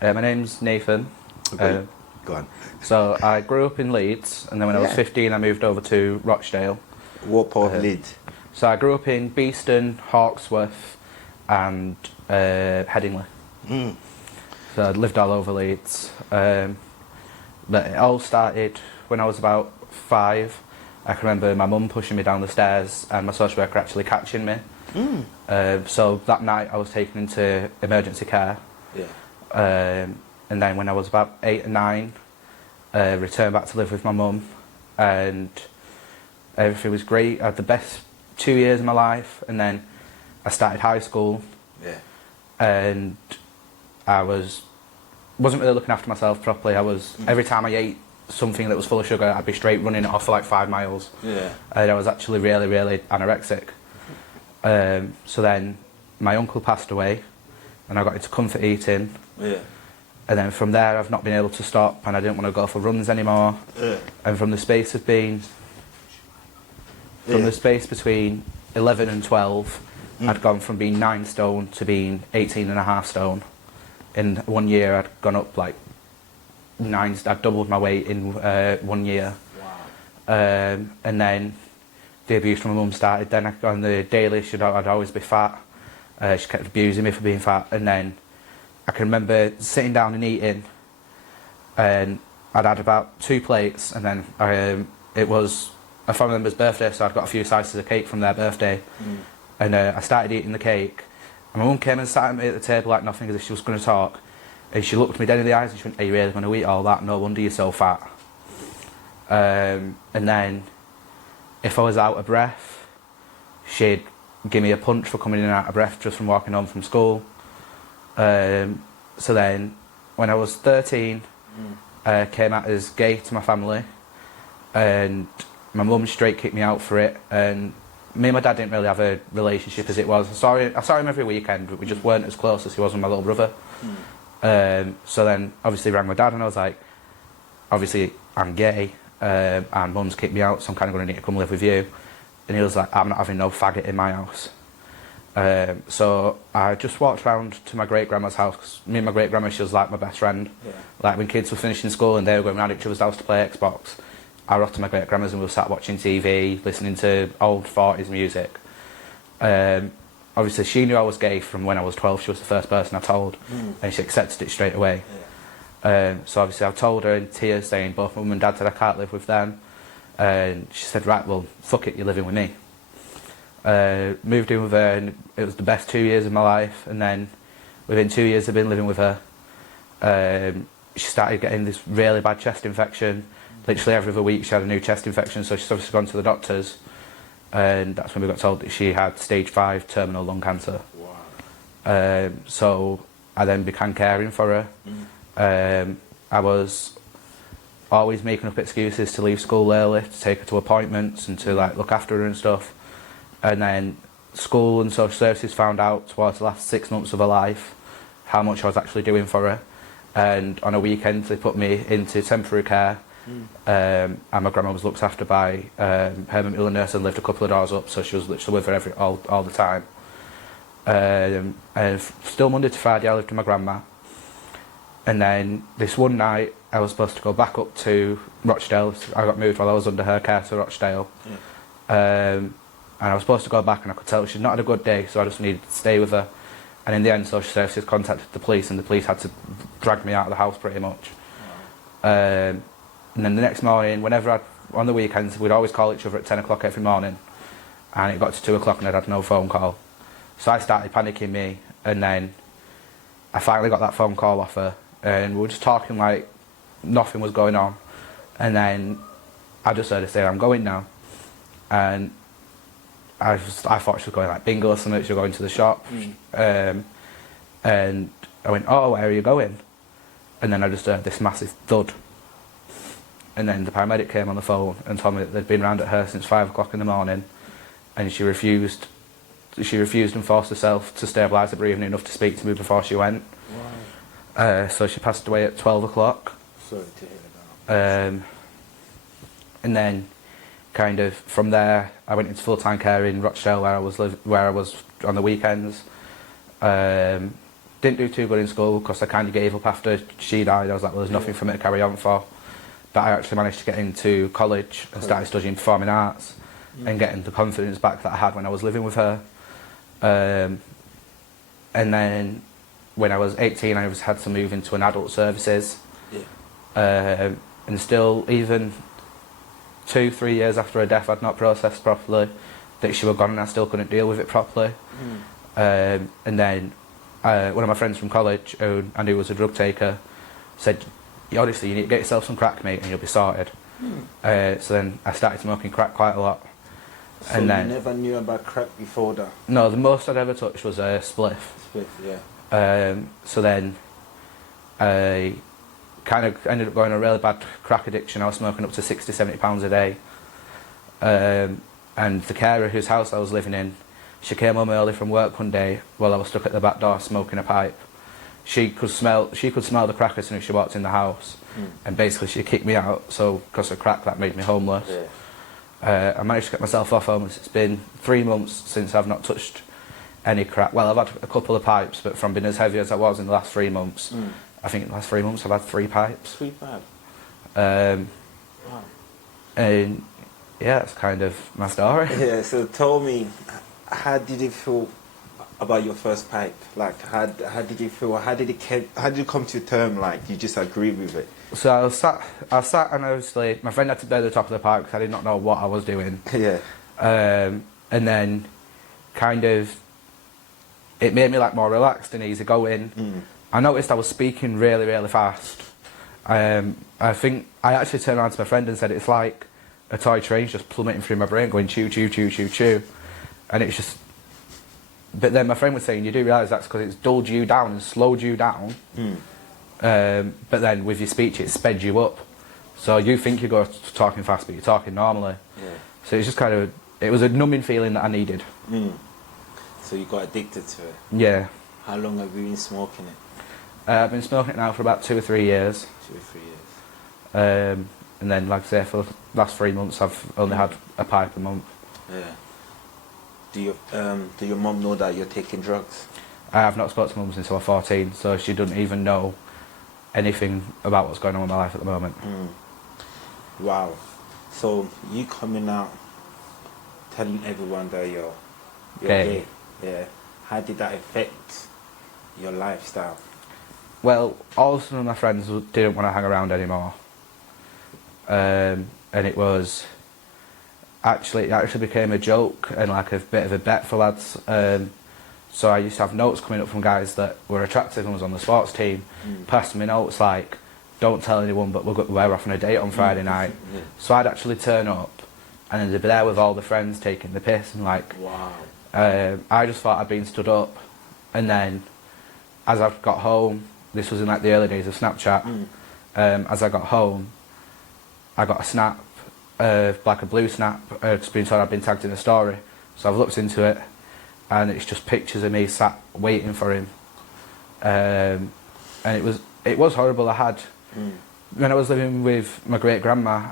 My name's Nathan. Okay. Go on. So I grew up in Leeds, and then when I was 15 I moved over to Rochdale. What part of Leeds? So I grew up in Beeston, Hawksworth and Headingley. So I lived all over Leeds. But it all started when I was about 5. I can remember my mum pushing me down the stairs and my social worker actually catching me. So that night I was taken into emergency care. And then when I was about 8 or 9, returned back to live with my mum, and everything was great. I had the best 2 years of my life, and then I started high school, and I wasn't really looking after myself properly. I was every time I ate something that was full of sugar, I'd be straight running it off for like 5 miles. And I was actually really, really anorexic. So then my uncle passed away, and I got into comfort eating. And then from there I've not been able to stop, and I didn't want to go for runs anymore. And from the space between 11 and 12, I'd gone from being 9 stone to being 18.5 stone. In 1 year I'd gone up like I'd doubled my weight in 1 year. And then the abuse from my mum started. Then on the daily I'd always be fat. She kept abusing me for being fat, and then I can remember sitting down and eating, and I'd had about 2 plates, and then it was a family member's birthday, so I'd got a few slices of cake from their birthday. And I started eating the cake, and my mum came and sat at me at the table like nothing, as if she was going to talk, and she looked me dead in the eyes and she went, "Are you really going to eat all that? No wonder you're so fat." And then if I was out of breath, she'd give me a punch for coming in and out of breath just from walking home from school. So then when I was 13, I came out as gay to my family, and my mum straight kicked me out for it, and me and my dad didn't really have a relationship as it was. I saw him every weekend, but we just weren't as close as he was with my little brother. So then obviously rang my dad, and I was like, obviously I'm gay, and mum's kicked me out, so I'm kind of going to need to come live with you. And he was like, "I'm not having no faggot in my house." So I just walked round to my great-grandma's house, 'cause me and my great-grandma, she was like my best friend. Like when kids were finishing school and they were going around each other's house to play Xbox, I rocked to my great-grandma's and we were sat watching TV, listening to old 40s music. Obviously she knew I was gay from when I was 12, she was the first person I told, and she accepted it straight away. So obviously I told her in tears, saying both mum and dad said I can't live with them, and she said, "Right, well, fuck it, you're living with me." Moved in with her, and it was the best 2 years of my life. And then within 2 years of been living with her, she started getting this really bad chest infection. Literally every other week she had a new chest infection, so she's obviously gone to the doctors, and that's when we got told that she had stage 5 terminal lung cancer. So I then began caring for her. I was always making up excuses to leave school early, to take her to appointments and to like look after her and stuff. And then school and social services found out towards the last 6 months of her life how much I was actually doing for her. And on a weekend they put me into temporary care, and my grandma was looked after by her Macmillan nurse and lived a couple of doors up, so she was literally with her all the time. And still Monday to Friday I lived with my grandma. And then this one night I was supposed to go back up to Rochdale. I got moved while I was under her care to Rochdale. And I was supposed to go back, and I could tell she'd not had a good day, so I just needed to stay with her. And in the end, social services contacted the police, and the police had to drag me out of the house pretty much. And then the next morning, on the weekends, we'd always call each other at 10 o'clock every morning. And it got to 2 o'clock and I'd had no phone call. So I started panicking me, and then I finally got that phone call off her, and we were just talking like nothing was going on. And then I just heard her say, "I'm going now." And I thought she was going like bingo or something, she was going to the shop. And I went, "Oh, where are you going?" And then I just heard this massive thud. And then the paramedic came on the phone and told me that they'd been round at her since 5 o'clock in the morning, and she refused and forced herself to stabilise her breathing enough to speak to me before she went. So she passed away at 12 o'clock. Sorry to hear that. And then kind of from there I went into full-time care in Rochdale, where I was on the weekends. didn't do too good in school because I kind of gave up after she died. I was like, well, there's nothing for me to carry on for. But I actually managed to get into college and started studying performing arts and getting the confidence back that I had when I was living with her. And then when I was 18, I had to move into an adult services. Yeah. And still, even 2-3 years after her death, I'd not processed properly that she was gone, and I still couldn't deal with it properly. And then one of my friends from college, who I knew was a drug taker, said, honestly, you need to get yourself some crack, mate, and you'll be sorted. So then I started smoking crack quite a lot. So and then, you never knew about crack before that? No, the most I'd ever touched was a spliff. Spliff, yeah. So then I kind of ended up going on a really bad crack addiction. I was smoking up to 60-70 pounds a day. And the carer whose house I was living in, she came home early from work one day while I was stuck at the back door smoking a pipe. She could smell the crack as soon as she walked in the house, and basically she kicked me out. So because of crack, that made me homeless. Yeah. I managed to get myself off homeless. It's been 3 months since I've not touched any crack. Well, I've had a couple of pipes, but from being as heavy as I was in the last 3 months, I think in the last 3 months I've had 3 pipes. 3 pipes. Wow. And yeah, that's kind of my story. Yeah. So tell me, how did you feel about your first pipe? Like, how did you feel? How did you come to term? Like, you just agree with it? So I was sat, and obviously my friend had to bear the top of the pipe because I did not know what I was doing. Yeah. And then, kind of, it made me like more relaxed and easygoing. I noticed I was speaking really, really fast. I think I actually turned around to my friend and said, it's like a toy train's just plummeting through my brain, going choo, choo, choo, choo, choo. And it's just... But then my friend was saying, you do realise that's because it's dulled you down and slowed you down. But then with your speech, it sped you up. So you think you're talking fast, but you're talking normally. Yeah. So it's just kind of... It was a numbing feeling that I needed. So you got addicted to it? Yeah. How long have you been smoking it? I've been smoking it now for about 2 or 3 years. 2 or 3 years. And then, like I say, for the last 3 months, I've only had a pipe a month. Yeah. Do your mum know that you're taking drugs? I have not spoken to mum since I was 14, so she doesn't even know anything about what's going on in my life at the moment. Wow. So you coming out, telling everyone that you're gay. Yeah. How did that affect your lifestyle? Well, all of a sudden my friends didn't want to hang around anymore. And it actually became a joke and like a bit of a bet for lads. So I used to have notes coming up from guys that were attractive and was on the sports team, passing me notes like, don't tell anyone, but we're off on a date on Friday night. So I'd actually turn up and then they'd be there with all the friends taking the piss and like, wow. I just thought I'd been stood up. And then as I got home, this was in like the early days of Snapchat, as I got home, I got a snap, like a blue snap, being told I'd been tagged in a story. So I've looked into it, and it's just pictures of me sat waiting for him. And it was horrible. I had, when I was living with my great grandma,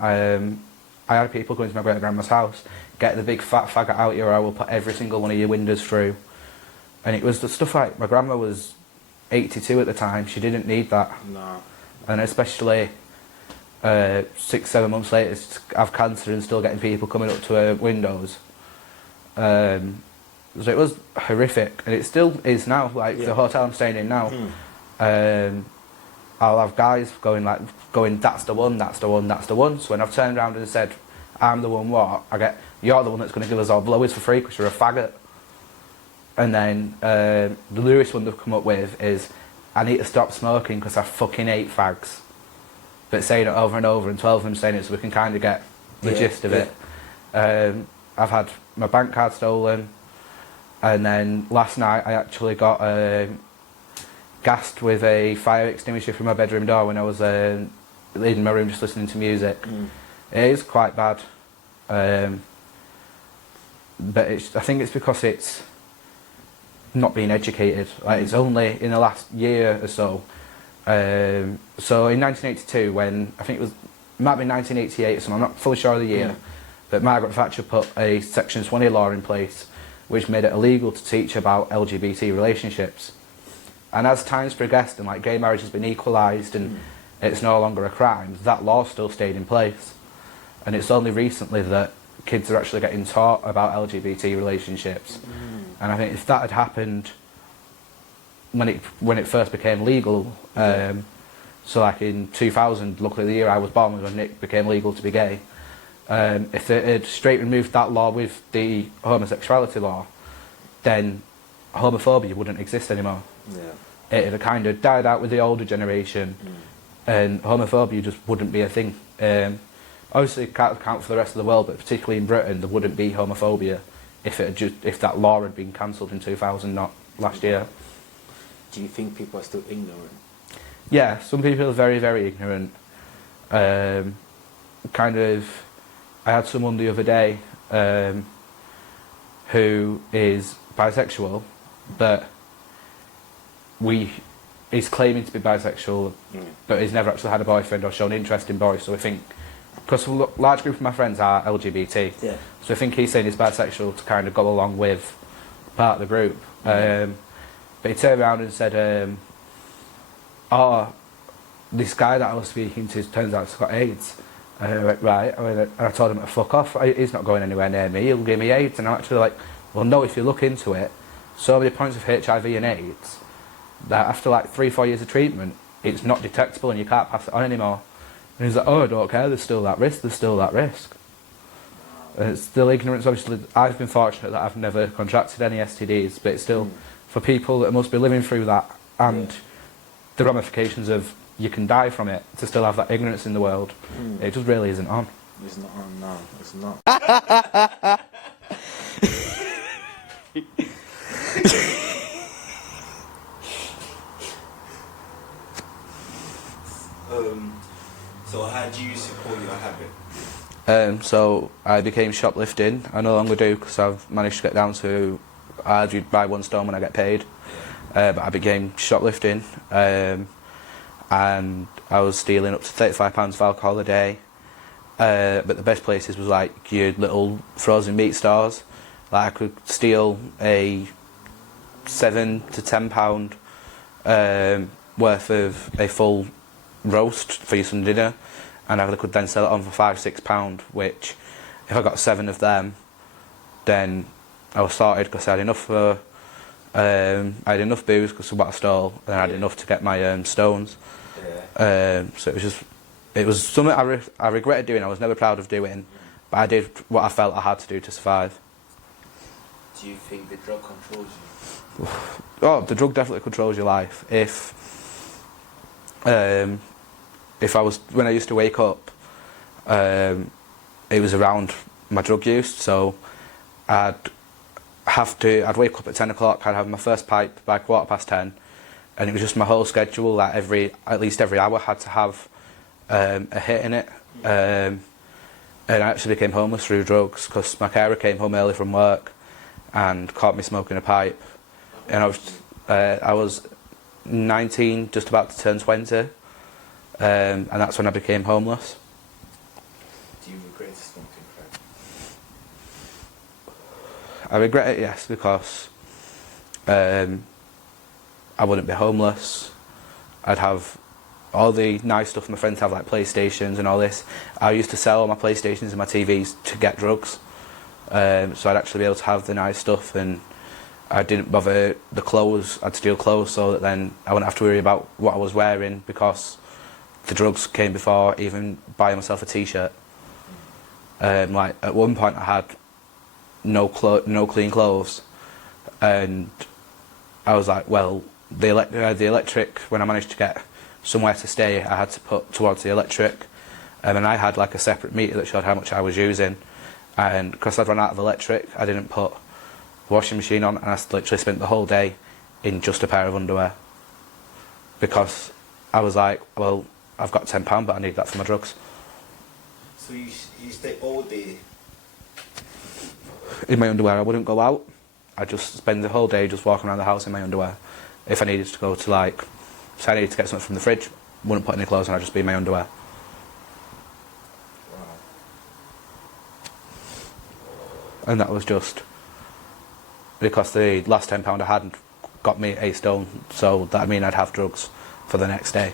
I had people coming to my great grandma's house, get the big fat faggot out here, I will put every single one of your windows through. And it was the stuff like, my grandma was 82 at the time, she didn't need that. No. And especially 6-7 months later, I have cancer and still getting people coming up to her windows. So it was horrific, and it still is now. Like the hotel I'm staying in now, I'll have guys going, that's the one, that's the one, that's the one. So when I've turned around and said, I'm the one what, I get, you're the one that's going to give us all blowies for free because you're a faggot. And then the newest one they've come up with is, I need to stop smoking because I fucking hate fags. But saying it over and over, and 12 of them saying it so we can kind of get the gist of it. I've had my bank card stolen, and then last night I actually got gassed with a fire extinguisher from my bedroom door when I was in my room just listening to music. It is quite bad, but I think it's because it's not being educated. Like it's only in the last year or so. So in 1982, when I think it might be 1988, so I'm not fully sure of the year, but Margaret Thatcher put a Section 20 law in place, which made it illegal to teach about LGBT relationships. And as time's progressed and like gay marriage has been equalised and it's no longer a crime, that law still stayed in place. And it's only recently that kids are actually getting taught about LGBT relationships. And I think if that had happened when it first became legal, so like in 2000, luckily the year I was born was when it became legal to be gay. If it had straight removed that law with the homosexuality law, then homophobia wouldn't exist anymore. Yeah. It had kind of died out with the older generation, and homophobia just wouldn't be a thing. Obviously, it can't account for the rest of the world, but particularly in Britain, there wouldn't be homophobia if that law had been cancelled in 2000, not last year. Do you think people are still ignorant? Yeah, some people are very, very ignorant. I had someone the other day who is bisexual, but he's claiming to be bisexual, but he's never actually had a boyfriend or shown interest in boys. So I think, because a large group of my friends are LGBT, so I think he's saying he's bisexual to kind of go along with part of the group. But he turned around and said, "Oh, this guy that I was speaking to turns out he's got AIDS." And I went, right. And I told him to fuck off. He's not going anywhere near me. He'll give me AIDS. And I'm actually like, well, no, if you look into it, so many points of HIV and AIDS that after like 3-4 years of treatment, it's not detectable and you can't pass it on anymore. And he's like, oh, I don't care. There's still that risk. There's still that risk. And it's still ignorance. Obviously, I've been fortunate that I've never contracted any STDs, but it's still for people that must be living through that and the ramifications of you can die from it, to still have that ignorance in the world. It just really isn't on. It's not on, no. It's not. So how do you support your habit? So I became shoplifting. I no longer do because I've managed to get down to, I do buy 1 stone when I get paid. But I became shoplifting. And I was stealing up to £35 of alcohol a day. But the best places was like your little frozen meat stores. Like I could steal a £7 to £10 worth of a full roast for your Sunday dinner, and I could then sell it on for £5-6, which if I got 7 of them, then I was sorted because I had enough for I had enough booze because of what I stole, and I had enough to get my stones. So it was something I regretted doing. I was never proud of doing, but I did what I felt I had to do to survive. Do you think the drug controls you? Oh, the drug definitely controls your life. If I was, when I used to wake up, it was around my drug use, so I'd wake up at 10 o'clock, I'd have my first pipe by 10:15, and it was just my whole schedule, like at least every hour had to have a hit in it. And I actually became homeless through drugs because my carer came home early from work and caught me smoking a pipe. And I was 19, just about to turn 20, and that's when I became homeless. Do you regret smoking crack? I regret it, yes, because I wouldn't be homeless. I'd have all the nice stuff my friends have, like PlayStations and all this. I used to sell all my PlayStations and my TVs to get drugs, so I'd actually be able to have the nice stuff, and I didn't bother the clothes. I'd steal clothes so that then I wouldn't have to worry about what I was wearing, because the drugs came before even buying myself a t-shirt. Like at one point I had no clean clothes, and I was like, well, the electric, when I managed to get somewhere to stay, I had to put towards the electric, and I had like a separate meter that showed how much I was using, and because I'd run out of electric, I didn't put the washing machine on, and I literally spent the whole day in just a pair of underwear, because I was like, well, I've got £10, but I need that for my drugs. So you stay all day In my underwear. I wouldn't go out. I'd just spend the whole day just walking around the house in my underwear. If I needed to go to, like, say I needed to get something from the fridge, wouldn't put any clothes on, I'd just be in my underwear. Wow. And that was just because the last £10 I had got me 8 stone, so that mean I'd have drugs for the next day.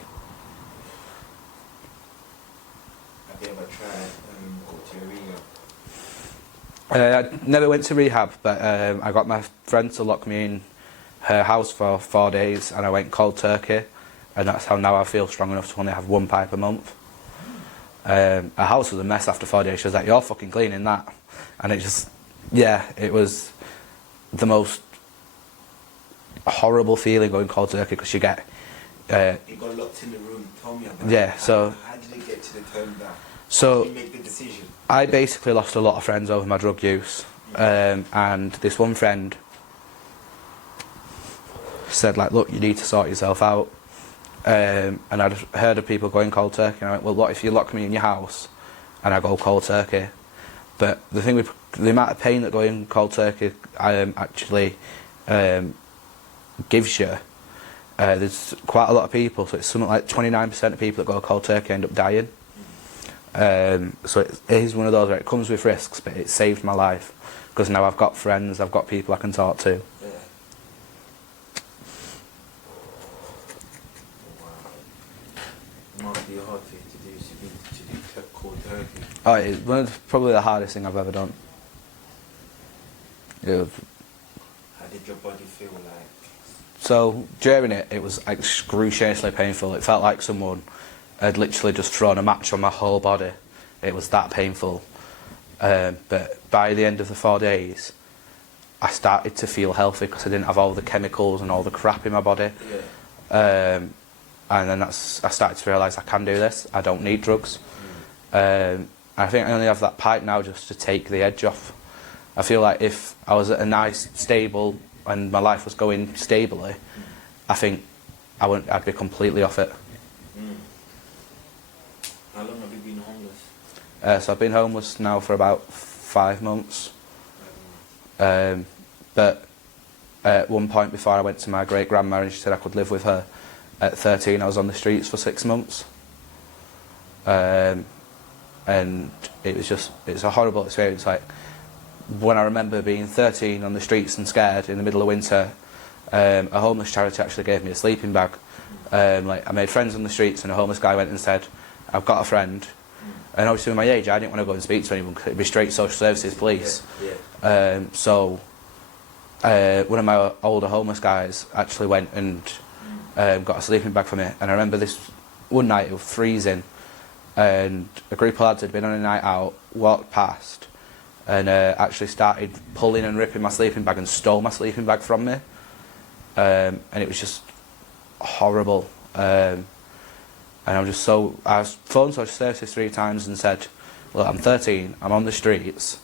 Have you ever tried go to a rehab? I never went to rehab, but I got my friend to lock me in her house for 4 days, and I went cold turkey, and that's how now I feel strong enough to only have 1 pipe a month. Her house was a mess after 4 days. She was like, "You're fucking cleaning that," and it just, yeah, it was the most horrible feeling going cold turkey, because you get You got locked in the room. Tell me about yeah. it. So How did you get to the term that? so How did you make the decision? I basically lost a lot of friends over my drug use, and this one friend said, like, "Look, you need to sort yourself out." And I'd heard of people going cold turkey, and I went, "Well, what if you lock me in your house and I go cold turkey?" But the thing with the amount of pain that going cold turkey actually gives you, there's quite a lot of people, so it's something like 29% of people that go cold turkey end up dying. So it is one of those where it comes with risks, but it saved my life, because now I've got friends, I've got people I can talk to. Yeah. Wow. Must be hard for you to do cold turkey. Oh, it's probably the hardest thing I've ever done. Yeah. How did your body feel like? So during it, it was excruciatingly painful. It felt like someone had literally just thrown a match on my whole body. It was that painful. But by the end of the 4 days, I started to feel healthy, because I didn't have all the chemicals and all the crap in my body. Yeah. And then I started to realise I can do this. I don't need drugs. I think I only have that pipe now just to take the edge off. I feel like if I was at a nice, stable, and my life was going stably, I think I'd be completely off it. How long have you been homeless? So I've been homeless now for about 5 months. But at one point before I went to my great-grandma and she said I could live with her, at 13 I was on the streets for 6 months. And it's a horrible experience. Like, when I remember being 13 on the streets and scared in the middle of winter, a homeless charity actually gave me a sleeping bag. Like, I made friends on the streets, and a homeless guy went and said, "I've got a friend." And obviously with my age, I didn't want to go and speak to anyone, because it'd be straight social services, police. Yeah. So one of my older homeless guys actually went and got a sleeping bag for me. And I remember this one night, it was freezing, and a group of lads had been on a night out, walked past, and actually started pulling and ripping my sleeping bag and stole my sleeping bag from me. And it was just horrible. And I phoned social services 3 times and said, "Look, I'm 13, I'm on the streets,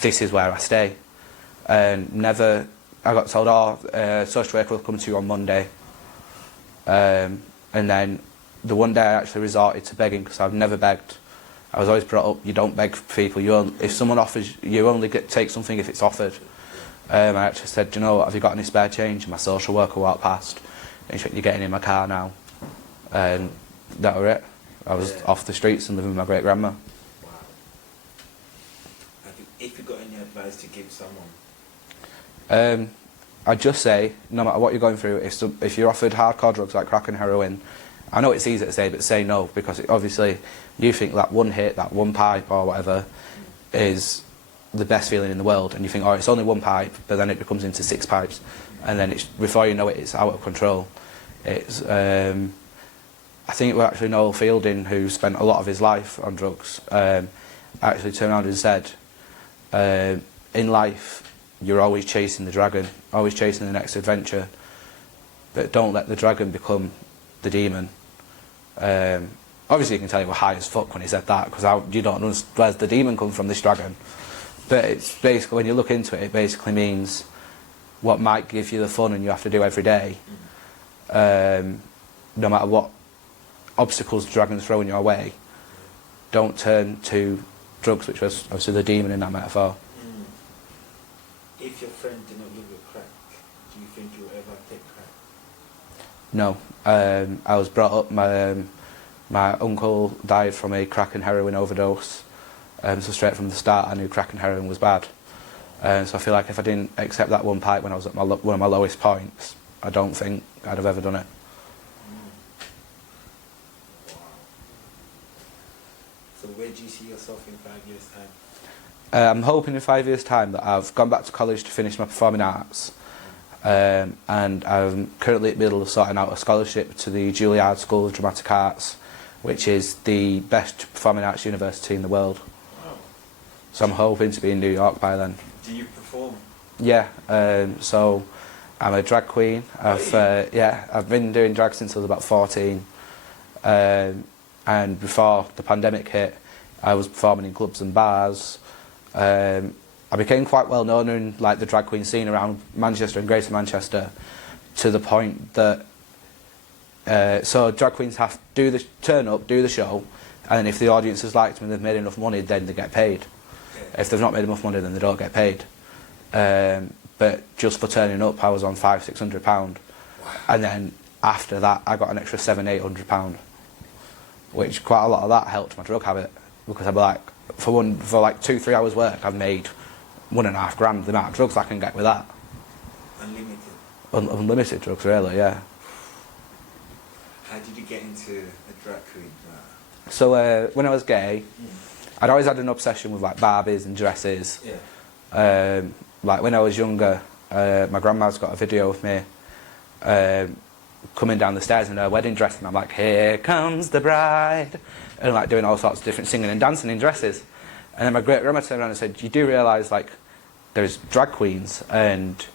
this is where I stay." And I got told, social worker will come to you on Monday. And then the one day I actually resorted to begging, because I've never begged. I was always brought up, you don't beg for people, if someone offers, you only take something if it's offered. I actually said, "Do you know what, have you got any spare change?" And my social worker walked past, and she went, "You're getting in my car now." And that was it. I was off the streets and living with my great-grandma. Wow. If you got any advice to give someone? I'd just say, no matter what you're going through, if you're offered hardcore drugs like crack and heroin, I know it's easy to say, but say no, because obviously you think that one hit, that one pipe or whatever is the best feeling in the world, and you think, oh, it's only one pipe, but then it becomes into 6 pipes, and then before you know it, it's out of control. It's I think it was actually Noel Fielding, who spent a lot of his life on drugs, actually turned around and said, in life you're always chasing the dragon, always chasing the next adventure, but don't let the dragon become the demon. Obviously you can tell he was high as fuck when he said that, because you don't know where's the demon come from, this dragon. But it's basically, when you look into it, it basically means what might give you the fun and you have to do every day, no matter what obstacles the dragon's throwing your way, don't turn to drugs, which was obviously the demon in that metaphor. If your friend did not live with crack, do you think you'll ever take crack? No. I was brought up, my uncle died from a crack and heroin overdose, so straight from the start I knew crack and heroin was bad. So I feel like if I didn't accept that one pipe when I was at one of my lowest points, I don't think I'd have ever done it. Wow. So where do you see yourself in 5 years' time? I'm hoping in 5 years' time that I've gone back to college to finish my performing arts, and I'm currently in the middle of sorting out a scholarship to the Juilliard School of Dramatic Arts, which is the best performing arts university in the world. Wow. So I'm hoping to be in New York by then. Do you perform? Yeah, so I'm a drag queen. I've been doing drag since I was about 14, and before the pandemic hit, I was performing in clubs and bars. I became quite well known in like the drag queen scene around Manchester and Greater Manchester, to the point that so drag queens have to turn up, do the show, and if the audience has liked them and they've made enough money, then they get paid. If they've not made enough money, then they don't get paid. But just for turning up, I was on £500-600, Wow. and then after that, I got an extra £700-800, which quite a lot of that helped my drug habit, because I'd be like, for like 2-3 hours work, I've made £1.5 grand. The amount of drugs I can get with that. Unlimited. Unlimited drugs, really, yeah. How did you get into a drag queen? So when I was gay, I'd always had an obsession with like Barbies and dresses. Yeah. Like when I was younger, my grandma's got a video of me coming down the stairs in her wedding dress, and I'm like, here comes the bride, and like doing all sorts of different singing and dancing in dresses. And then my great grandma turned around and said, you do realise like there's drag queens? And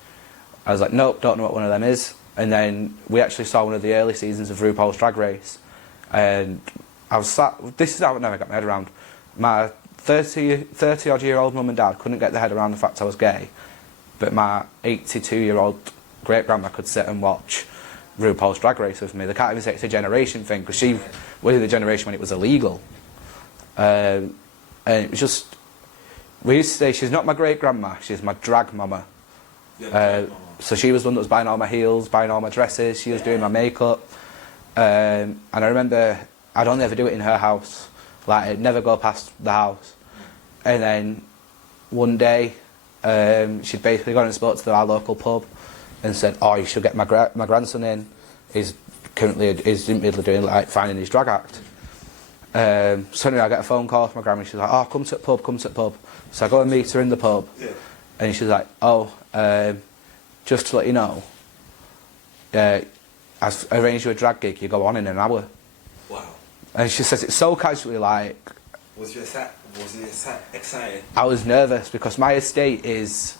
I was like, nope, don't know what one of them is. And then we actually saw one of the early seasons of RuPaul's Drag Race, and I was sat, this is how I never got my head around. My 30-odd-year-old mum and dad couldn't get their head around the fact I was gay, but my 82-year-old great-grandma could sit and watch RuPaul's Drag Race with me. They can't even say it's a generation thing, because she was in the generation when it was illegal. And it was just, we used to say she's not my great-grandma, she's my drag mama. So she was the one that was buying all my heels, buying all my dresses, she was doing my makeup. And I remember I'd only ever do it in her house. Like, I'd never go past the house. And then one day, she'd basically gone and spoke to our local pub and said, oh, you should get my grandson in. He's in the middle of doing, like, finding his drag act. So anyway, I get a phone call from my grandma. She's like, oh, come to the pub, come to the pub. So I go and meet her in the pub. Yeah. And she's like, oh, just to let you know, I've arranged you a drag gig, you go on in an hour. Wow. And she says it so casually, like... Was you excited? I was nervous, because my estate is,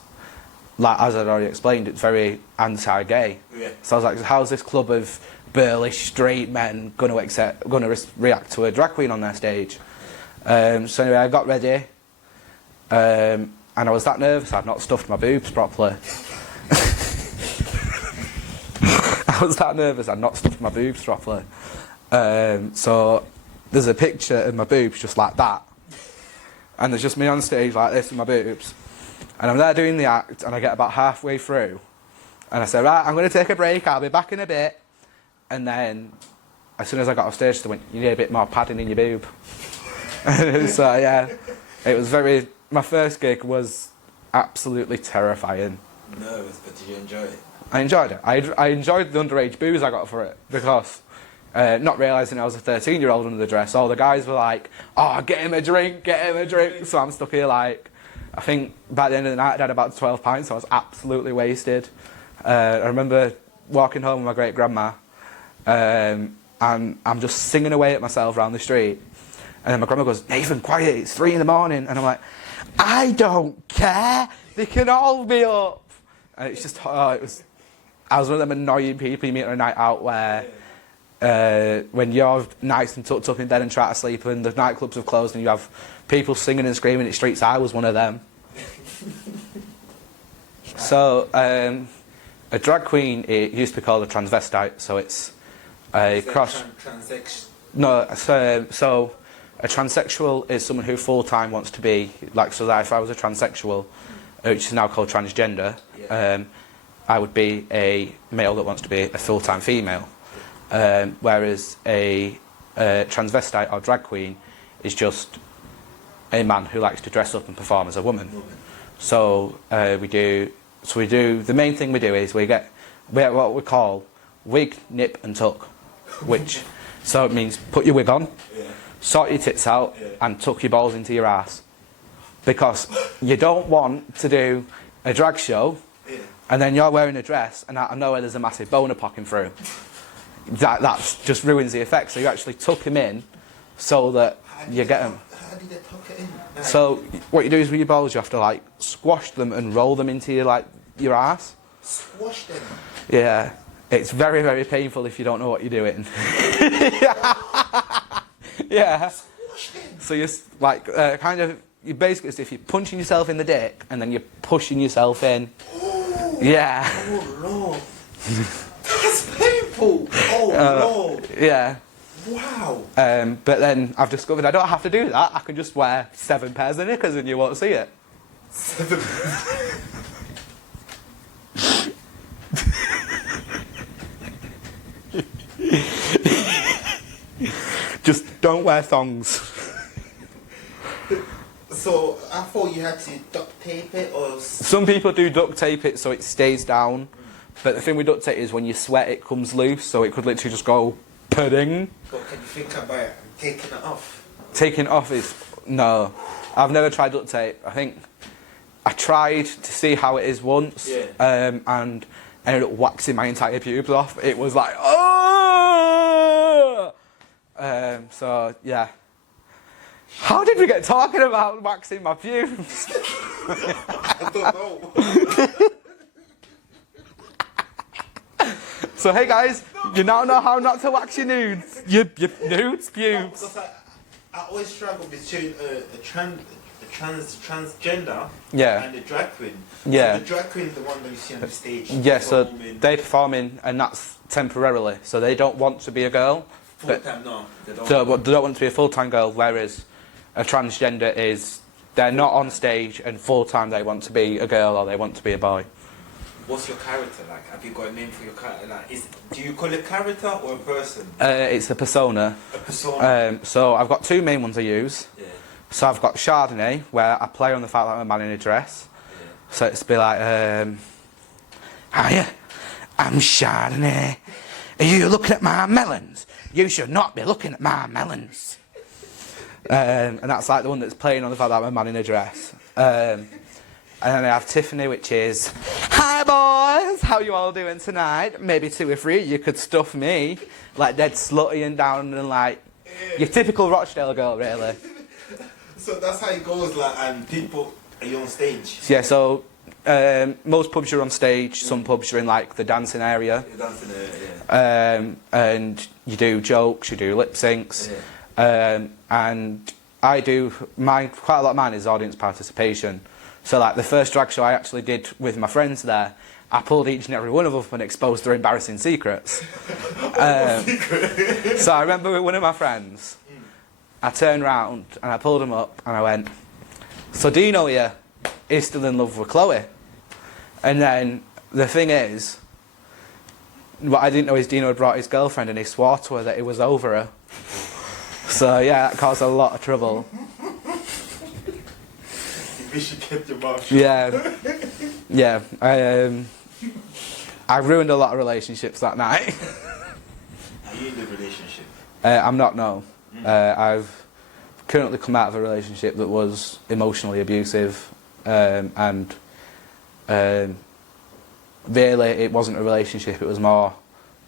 like, as I'd already explained, it's very anti-gay. Yeah. So I was like, how's this club of burly straight men going to react to a drag queen on their stage? So anyway, I got ready, and I was that nervous I'd not stuffed my boobs properly. I was that nervous I'd not stuffed my boobs properly. So there's a picture of my boobs just like that, and there's just me on stage like this with my boobs, and I'm there doing the act, and I get about halfway through, and I say, right, I'm going to take a break, I'll be back in a bit. And then as soon as I got off stage, they went, you need a bit more padding in your boob. So yeah, it was my first gig was absolutely terrifying. Nervous, but did you enjoy it? I enjoyed it. I enjoyed the underage booze I got for it, because not realising I was a 13-year-old under the dress, all the guys were like, oh, get him a drink, get him a drink. So I'm stuck here like, I think by the end of the night I'd had about 12 pints, so I was absolutely wasted. I remember walking home with my great-grandma, and I'm just singing away at myself around the street. And then my grandma goes, Nathan, quiet, it's 3 in the morning. And I'm like, I don't care, they can all be up. And it's just, I was one of them annoying people you meet on a night out where when you're nice and tucked up in bed and try to sleep and the nightclubs have closed and you have people singing and screaming in the streets. I was one of them. So a drag queen, it used to be called a transvestite, so it's a cross... No, so a transsexual is someone who full-time wants to be, like, so that if I was a transsexual, which is now called transgender, I would be a male that wants to be a full-time female. Whereas a transvestite or drag queen is just a man who likes to dress up and perform as a woman. So the main thing we do is we get we have what we call wig, nip and tuck, which so it means put your wig on, sort your tits out and tuck your balls into your ass. Because you don't want to do a drag show and then you're wearing a dress and out of nowhere there's a massive boner poking through. That just ruins the effect. So you actually tuck them in so that you get them. How do they tuck it in? Like, So what you do is with your balls you have to like squash them and roll them into your ass. squash them. Yeah. It's very, very painful if you don't know what you're doing. Yeah. Squash them. So you're like kind of, you basically, as if you're punching yourself in the dick and then you're pushing yourself in. Oh. Yeah. Oh Lord. That's painful. Oh Lord. Yeah. Wow. But then I've discovered I don't have to do that. I can just wear 7 pairs of knickers and you won't see it. 7. Just don't wear thongs. So I thought you had to duct tape it or. Some people do duct tape it so it stays down. But the thing with duct tape is when you sweat it comes loose, so it could literally just go pudding. But can you think about taking it off? Taking it off is... No. I've never tried duct tape. I think I tried to see how it is once and ended up waxing my entire pubes off. It was like, oh! So, yeah. How did we get talking about waxing my pubes? I don't know. So, hey guys, you now know how not to wax your nudes. Your nudes, pubes. Because I always struggle between a transgender Yeah. and a drag queen. Yeah. So the drag queen is the one that you see on the stage. Yeah, so performing. they perform in, and that's temporarily. So they don't want to be a girl. Full time, no. They don't. They don't want to be a full-time girl, whereas a transgender is, they're not on stage and full-time they want to be a girl or they want to be a boy. What's your character like? Have you got a name for your character? Like, do you call it character or a person? It's a persona. A persona. So I've got 2 main ones I use. Yeah. So I've got Chardonnay, where I play on the fact that I'm a man in a dress. Yeah. So it's be like, hiya, I'm Chardonnay. Are you looking at my melons? You should not be looking at my melons. And that's like the one that's playing on the fact that I'm a man in a dress. And then I have Tiffany, which is, hi boys, how you all doing tonight? Maybe 2 or 3, you could stuff me. Like dead slutty and down and like, your typical Rochdale girl really. So that's how it goes, like, and people, are you on stage? Yeah, so most pubs are on stage, some pubs are in like the dancing area. You're dancing there, yeah. And you do jokes, you do lip syncs. Yeah. And I do, quite a lot of mine is audience participation. So like the first drag show I actually did with my friends there, I pulled each and every one of them up and exposed their embarrassing secrets. So I remember with one of my friends, I turned round and I pulled him up and I went, so Dino here is still in love with Chloe. And then the thing is, what I didn't know is Dino had brought his girlfriend and he swore to her that it was over her. So yeah, that caused a lot of trouble. You wish you kept your mouth shut. Yeah. I ruined a lot of relationships that night. Are you in the relationship? I'm not, no. I've currently come out of a relationship that was emotionally abusive and really it wasn't a relationship, it was more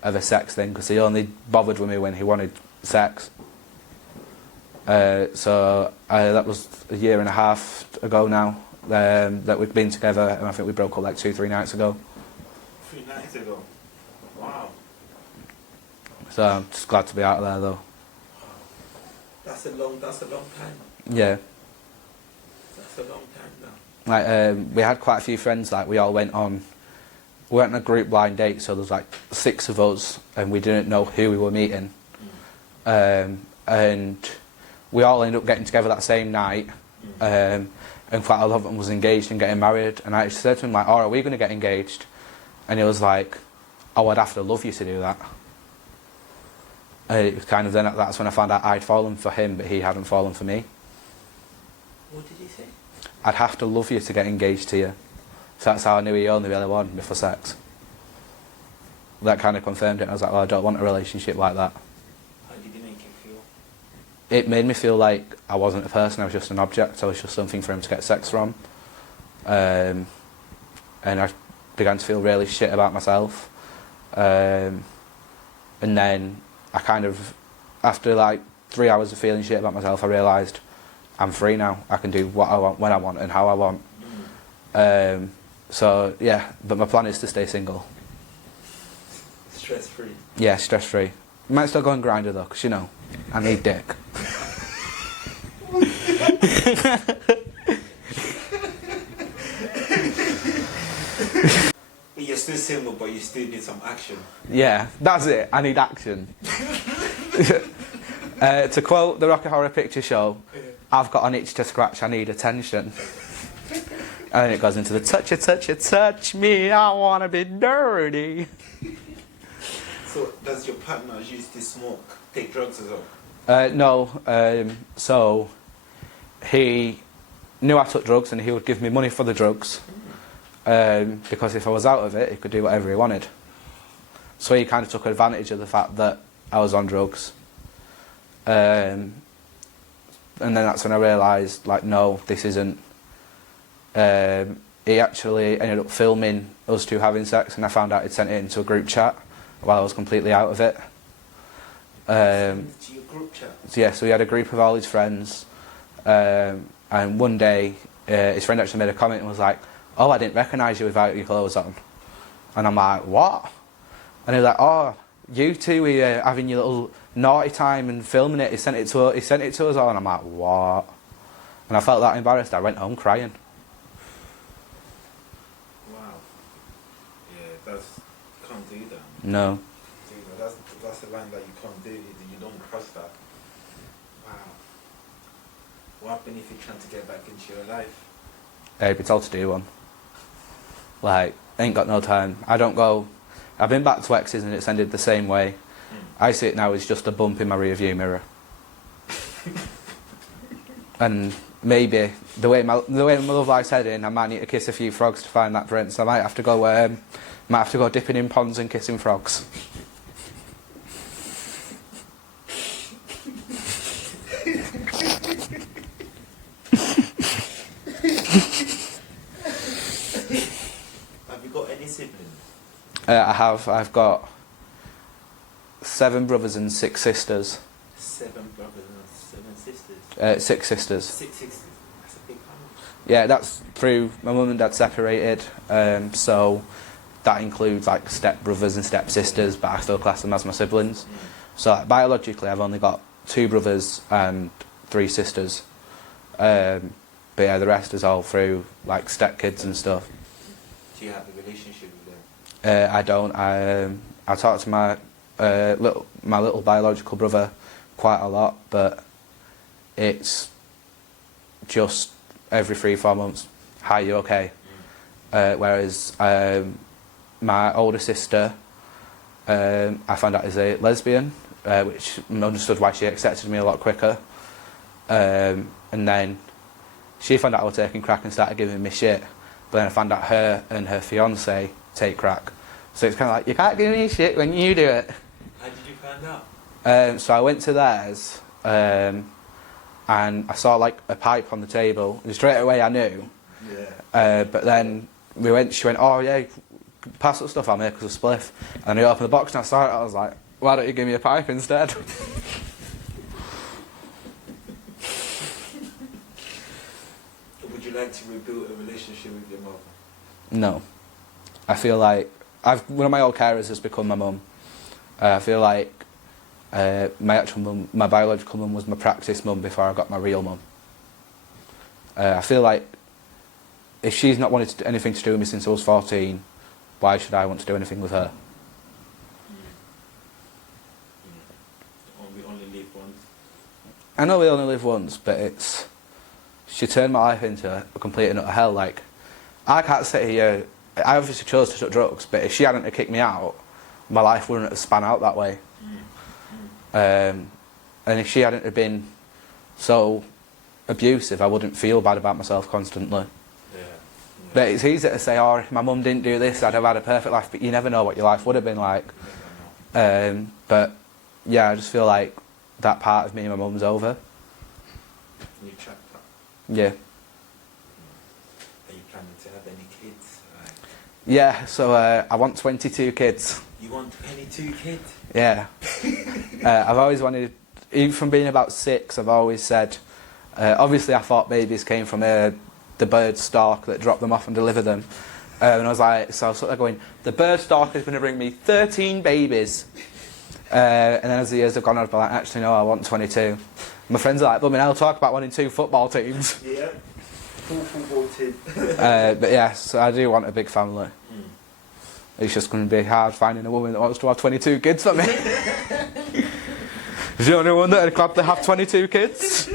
of a sex thing because he only bothered with me when he wanted sex. So that was a year and a half ago now that we've been together, and I think we broke up like 2-3 nights ago. 3 nights ago. Wow. So I'm just glad to be out of there though. That's a long time. Yeah. That's a long time now. Like we had quite a few friends. Like we all went on a group blind date, so there's like 6 of us, and we didn't know who we were meeting. And we all ended up getting together that same night, and quite a lot of them was engaged and getting married. And I actually said to him like, "Oh, are we going to get engaged?" And he was like, "Oh, I'd have to love you to do that." And it was kind of then that's when I found out I'd fallen for him, but he hadn't fallen for me. What did he say? I'd have to love you to get engaged to you. So that's how I knew he only really wanted me for sex. that kind of confirmed it. I was like, well, I don't want a relationship like that. How did it make you feel? It made me feel like I wasn't a person, I was just an object, I was just something for him to get sex from. And I began to feel really shit about myself. And then I kind of, after like 3 hours of feeling shit about myself, I realised I'm free now. I can do what I want, when I want, and how I want. So yeah, but my plan is to stay single. Stress free. Yeah, stress free. Might still go on Grindr though, because you know, I need dick. You're still single, but you still need some action. Yeah, that's it. I need action. To quote the Rocky Horror Picture Show, I've got an itch to scratch, I need attention. And then it goes into the touch me, I wanna be dirty. So does your partner use to smoke, take drugs as well? No, so he knew I took drugs and he would give me money for the drugs. Because if I was out of it, he could do whatever he wanted. So he kind of took advantage of the fact that I was on drugs. And then that's when I realised, like, no, this isn't. He actually ended up filming us two having sex, and I found out he'd sent it into a group chat while I was completely out of it. To your group chat? So yeah, so he had a group of all his friends, and one day his friend actually made a comment and was like, "Oh, I didn't recognise you without your clothes on." And I'm like, "What?" And he was like, "Oh, you two were having your little naughty time and filming it. He sent it to us all." And I'm like, "What?" And I felt that embarrassed. I went home crying. Wow. Yeah, you can't do that. No. That's the line that you can't do. You don't cross that. Wow. What happened if you're trying to get back into your life? I'd be told to do one. Like, ain't got no time. I don't go. I've been back to exes and it's ended the same way. I see it now as just a bump in my rear view mirror. And maybe the way my love life's heading, I might need to kiss a few frogs to find that prince. I might have to go dipping in ponds and kissing frogs. Have you got any siblings? I have. I've got 7 brothers and 6 sisters. 7 brothers and 7 sisters? 6 sisters. 6 sisters. That's a big family. Yeah, that's through my mum and dad separated, so that includes like step brothers and step sisters, but I still class them as my siblings. So like, biologically, I've only got 2 brothers and 3 sisters. But yeah, the rest is all through like stepkids and stuff. Do you have a relationship with them? I don't. I talk to my little biological brother quite a lot, but it's just every 3-4 months. Hi, you okay? Whereas my older sister, I found out is a lesbian, which I understood why she accepted me a lot quicker. And then she found out I was taking crack and started giving me shit. But then I found out her and her fiance take crack. So it's kind of like, you can't give me shit when you do it. How did you find out? So I went to theirs, and I saw like a pipe on the table, and straight away I knew. Yeah. But then she went, "Oh yeah, pass that stuff, I'll make us a spliff." And I opened the box and I saw it, I was like, "Why don't you give me a pipe instead?" Would you like to rebuild a relationship with your mother? No. I feel like one of my old carers has become my mum. I feel like my actual mum, my biological mum, was my practice mum before I got my real mum. I feel like if she's not wanted to do anything to do with me since I was 14, why should I want to do anything with her? We only live once. I know we only live once, but she turned my life into a complete and utter hell. Like, I can't sit here. I obviously chose to take drugs, but if she hadn't have kicked me out, my life wouldn't have span out that way. And if she hadn't have been so abusive, I wouldn't feel bad about myself constantly. Yeah. But it's easy to say, oh, if my mum didn't do this, I'd have had a perfect life, but you never know what your life would have been like. But yeah, I just feel like that part of me and my mum's over. You trapped up. Yeah. Are you planning to have any kids? Yeah, so I want 22 kids. You want 22 kids? Yeah. I've always wanted, even from being about 6, I've always said, obviously I thought babies came from the bird stalk that dropped them off and delivered them. And I was like, so I was sort of going, the bird stalk is going to bring me 13 babies. And then as the years have gone on, I've been like, actually no, I want 22. My friends are like, blooming hell, talk about wanting 2 football teams. Yeah. Full football team. But yeah, so I do want a big family. It's just going to be hard finding a woman that wants to have 22 kids for me. Is the only one that would gladly have 22 kids?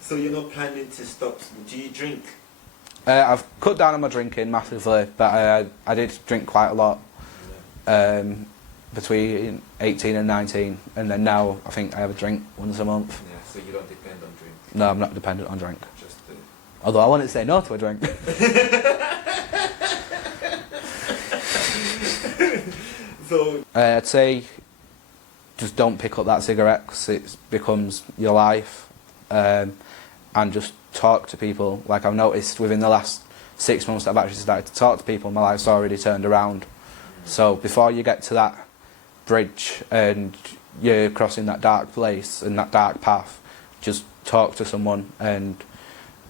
So you're not planning to stop? Do you drink? I've cut down on my drinking massively, but I did drink quite a lot between 18 and 19, and then now I think I have a drink once a month. Yeah, so you don't depend on drink? No, I'm not dependent on drink. Just Although I wouldn't say no to a drink. So I'd say just don't pick up that cigarette because it becomes your life, and just talk to people. Like I've noticed within the last 6 months that I've actually started to talk to people, my life's already turned around. So before you get to that bridge and you're crossing that dark place and that dark path, just talk to someone and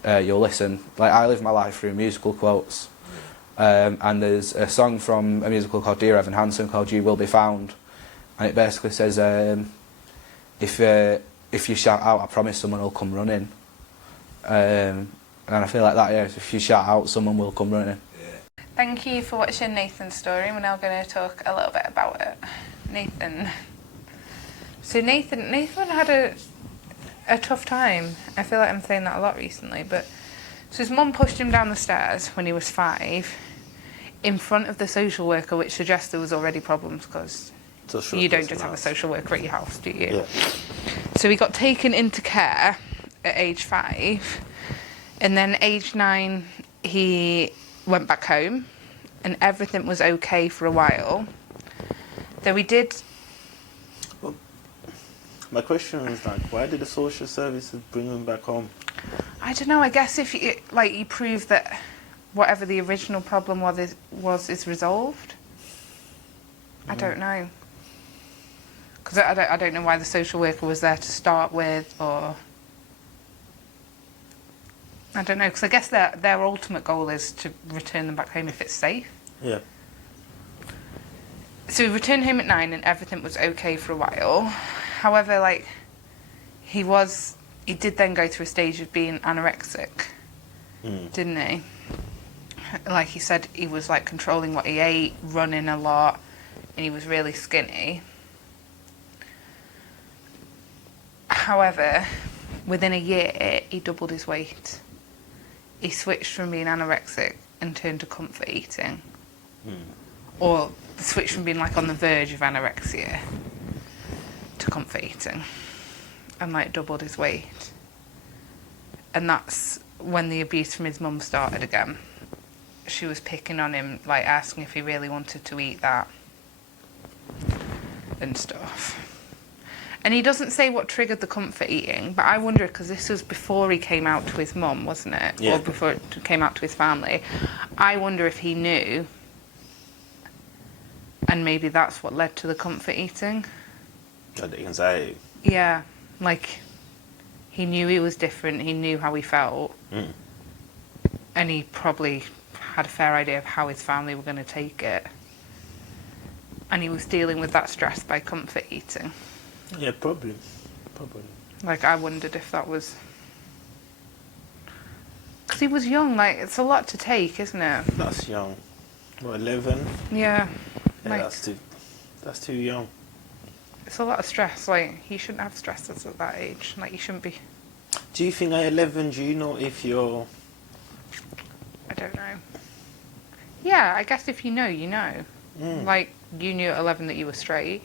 you'll listen. Like I live my life through musical quotes. And there's a song from a musical called Dear Evan Hansen called You Will Be Found, and it basically says if you shout out, I promise someone will come running. And I feel like that, yeah, if you shout out, someone will come running. Thank you for watching Nathan's story. We're now going to talk a little bit about it. Nathan. So Nathan had a tough time. I feel like I'm saying that a lot recently, but so his mum pushed him down the stairs when he was 5 in front of the social worker, which suggests there was already problems because you don't just have a social worker at your house, do you? yeah. So he got taken into care at age 5, and then age 9 he went back home and everything was okay for a while. Though he did... Well, my question is like, why did the social services bring him back home? I don't know, I guess if you, like, you prove that whatever the original problem is resolved. I don't know. Because I don't know why the social worker was there to start with, or... I don't know, because I guess their ultimate goal is to return them back home if it's safe. Yeah. So he returned home at 9 and everything was okay for a while. However, like, he did then go through a stage of being anorexic, didn't he? Like he said, he was like controlling what he ate, running a lot, and he was really skinny. However, within a year, he doubled his weight. He switched from being anorexic and turned to comfort eating. Or switched from being like on the verge of anorexia to comfort eating. And like doubled his weight. And that's when the abuse from his mum started again. She was picking on him, like asking if he really wanted to eat that and stuff. And he doesn't say what triggered the comfort eating, but I wonder, because this was before he came out to his mum, wasn't it? Yeah. Or before it came out to his family. I wonder if he knew, and maybe that's what led to the comfort eating. Oh, the anxiety. Yeah, like, he knew he was different, he knew how he felt, and he probably had a fair idea of how his family were going to take it. And he was dealing with that stress by comfort eating. Yeah, probably. Like, I wondered if that was... Because he was young, like, it's a lot to take, isn't it? That's young. What, 11? Yeah. Yeah, Like, that's too young. it's a lot of stress. Like, he shouldn't have stresses at that age. Like, you shouldn't be... Do you think at 11, do you know if you're... I don't know. Yeah, I guess if you know, you know. Like, you knew at 11 that you were straight.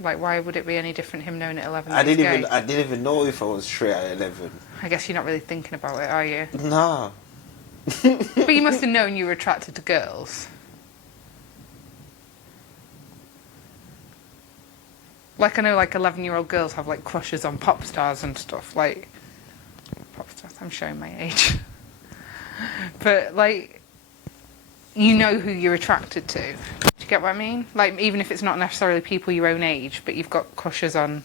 Like, why would it be any different him knowing at 11 I that he's didn't gay? even I didn't even know if I was straight at 11. I guess you're not really thinking about it, are you? Nah. But you must have known you were attracted to girls. Like, I know, like, 11-year-old girls have, like, crushes on pop stars and stuff. Like, pop stars, I'm showing my age. But, like, you know who you're attracted to. Do you get what I mean? Like, even if it's not necessarily people your own age, but you've got crushes on,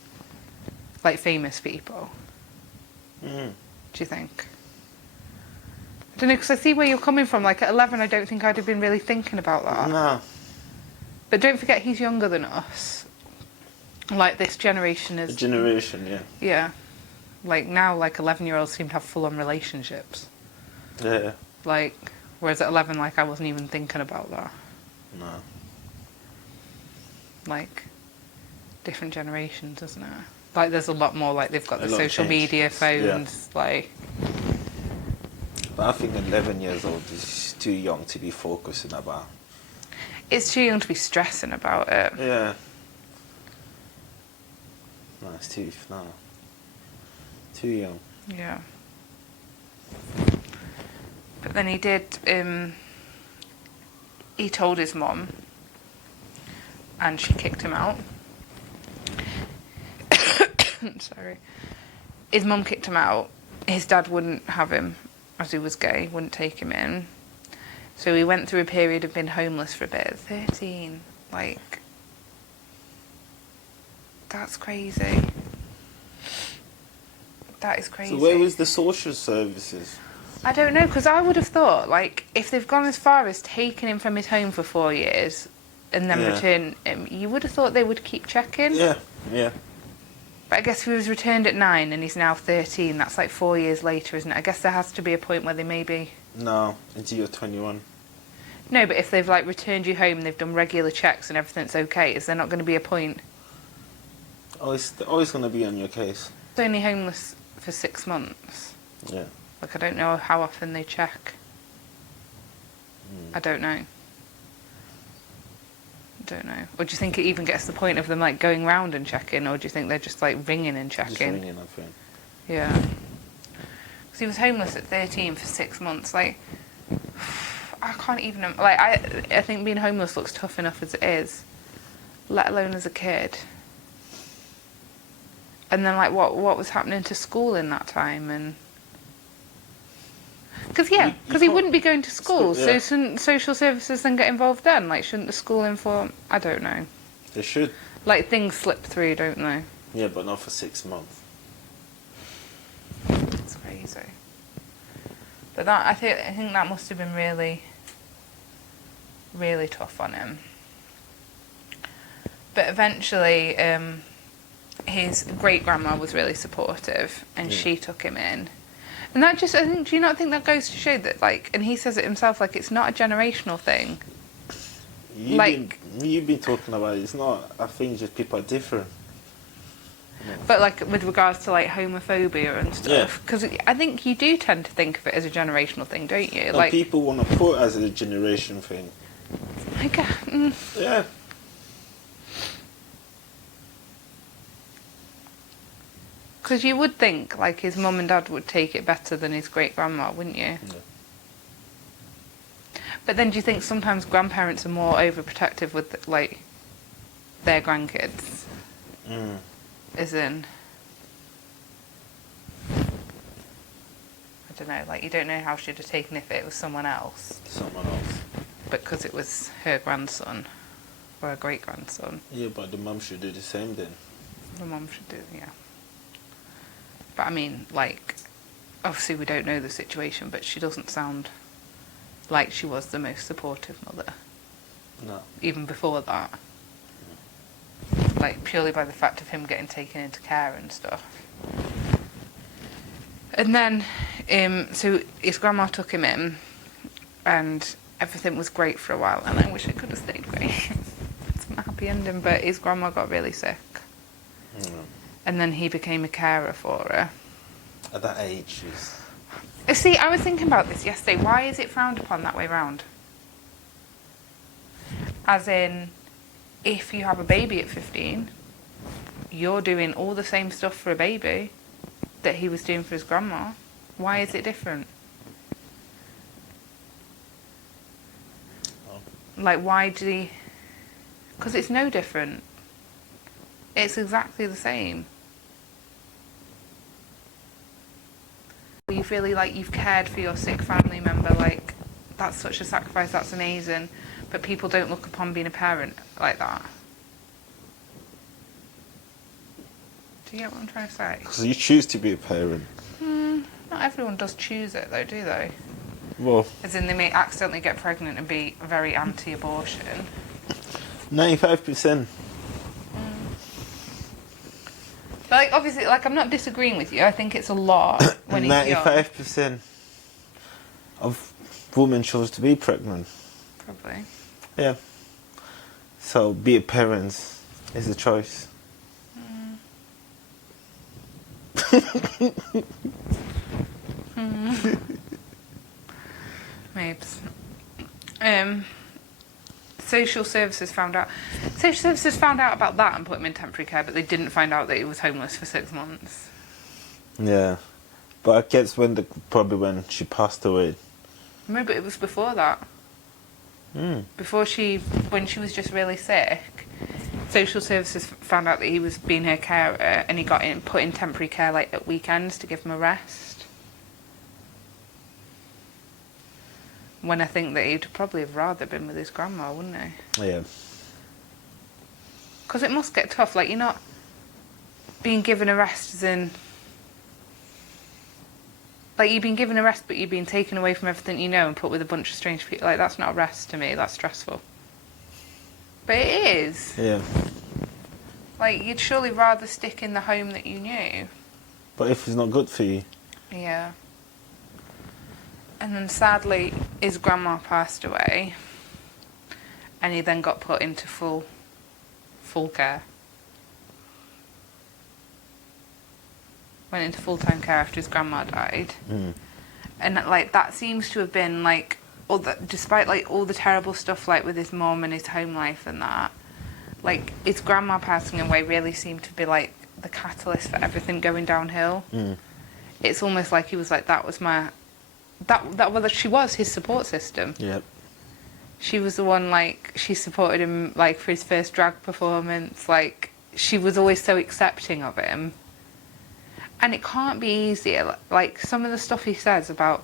like, famous people. Mm. Do you think? I don't know, because I see where you're coming from. Like, at 11, I don't think I'd have been really thinking about that. Nah. But don't forget, he's younger than us. Like, this generation The is... generation, yeah. Yeah. Like, now, like, 11-year-olds seem to have full-on relationships. Yeah. Like, whereas at 11, like, I wasn't even thinking about that. Nah. Like, different generations, isn't it? Like, there's a lot more, like, they've got A the lot of social change. media phones, like... But I think 11 years old is too young to be focusing about. It's too young to be stressing about it. Yeah. No, it's too young. Yeah. But then he did, he told his mum, and she kicked him out. Sorry. His mum kicked him out. His dad wouldn't have him, as he was gay, wouldn't take him in. So he went through a period of being homeless for a bit. 13. Like, that's crazy. That is crazy. So where was the social services? I don't know, because I would have thought, like, if they've gone as far as taking him from his home for 4 years and then Yeah. return him, you would have thought they would keep checking. Yeah, yeah. But I guess if he was returned at 9 and he's now 13, that's like 4 years later, isn't it? I guess there has to be a point where they maybe... No, until you're 21. No, but if they've, like, returned you home and they've done regular checks and everything's okay, is there not going to be a point? Always going to be on your case. He's only homeless for 6 months. Yeah. Like, I don't know how often they check. I don't know. Don't know. Or do you think it even gets to the point of them, like, going round and checking, or do you think they're just, like, ringing and checking? Just ringing, I think. Yeah. Because he was homeless at 13 for 6 months. Like, I can't even... Like, I think being homeless looks tough enough as it is, let alone as a kid. And then, like, what was happening to school in that time? And because he wouldn't be going to school, yeah. so shouldn't social services then get involved then? Like, shouldn't the school inform? I don't know. They should. Like, things slip through, don't they? Yeah, but not for 6 months. It's crazy. But that I think that must have been really, really tough on him. But eventually, his great grandma was really supportive, and she took him in. And that just, I think, do you not think that goes to show that, like, and he says it himself, like, it's not a generational thing. You've been talking about it. It's not. I think just people are different. But, like, with regards to, like, homophobia and stuff, because I think you do tend to think of it as a generational thing, don't you? And Like, people want to put it as a generation thing. like, Yeah. because you would think, like, his mum and dad would take it better than his great grandma, wouldn't you? Yeah. But then, do you think sometimes grandparents are more overprotective with, like, their grandkids? Mm. As in, I don't know, like, you don't know how she'd have taken if it was someone else, Someone else. but because it was her grandson or her great grandson, Yeah, but the mum should do the same then. the mum should do, yeah. But I mean, like, obviously we don't know the situation, but she doesn't sound like she was the most supportive mother, No. even before that. Like, purely by the fact of him getting taken into care and stuff. And then, so his grandma took him in, and everything was great for a while, and I wish it could have stayed great. It's a happy ending, but his grandma got really sick. Mm. And then he became a carer for her. At that age, See, I was thinking about this yesterday. Why is it frowned upon that way round? As in, if you have a baby at 15, you're doing all the same stuff for a baby that he was doing for his grandma. Why is it different? Like, why did he... Because it's no different. It's exactly the same. You feel like you've cared for your sick family member, like, that's such a sacrifice, that's amazing. But people don't look upon being a parent like that. Do you get what I'm trying to say? Because you choose to be a parent. Not everyone does choose it though, do they? Well, As in, they may accidentally get pregnant and be very anti-abortion. 95%. But, like, obviously, like, I'm not disagreeing with you. I think it's a lot when he's young. 95% of women chose to be pregnant. Probably. Yeah. So, be a parent is a choice. Mabes. Social services found out. Social services found out about that and put him in temporary care, but they didn't find out that he was homeless for 6 months. Yeah. But I guess probably when she passed away. No, but it was before that. Before when she was just really sick, social services found out that he was being her carer, and he got put in temporary care like at weekends to give him a rest. When I think that he'd probably have rather been with his grandma, wouldn't he? Yeah. Because it must get tough. Like, you're not being given a rest as in... Like, you've been given a rest, but you've been taken away from everything you know and put with a bunch of strange people. Like, that's not a rest to me. That's stressful. But it is. Yeah. Like, you'd surely rather stick in the home that you knew. But if it's not good for you. Yeah. And then sadly, his grandma passed away, and he then got put into full care. Went into full-time care after his grandma died. And like, that seems to have been like, despite like all the terrible stuff like with his mum and his home life and that, like his grandma passing away really seemed to be like the catalyst for everything going downhill. It's almost like he was like, that was my... she was his support system. Yep. She was the one, like, she supported him, like, for his first drag performance. Like, she was always so accepting of him. And it can't be easier. Like, some of the stuff he says about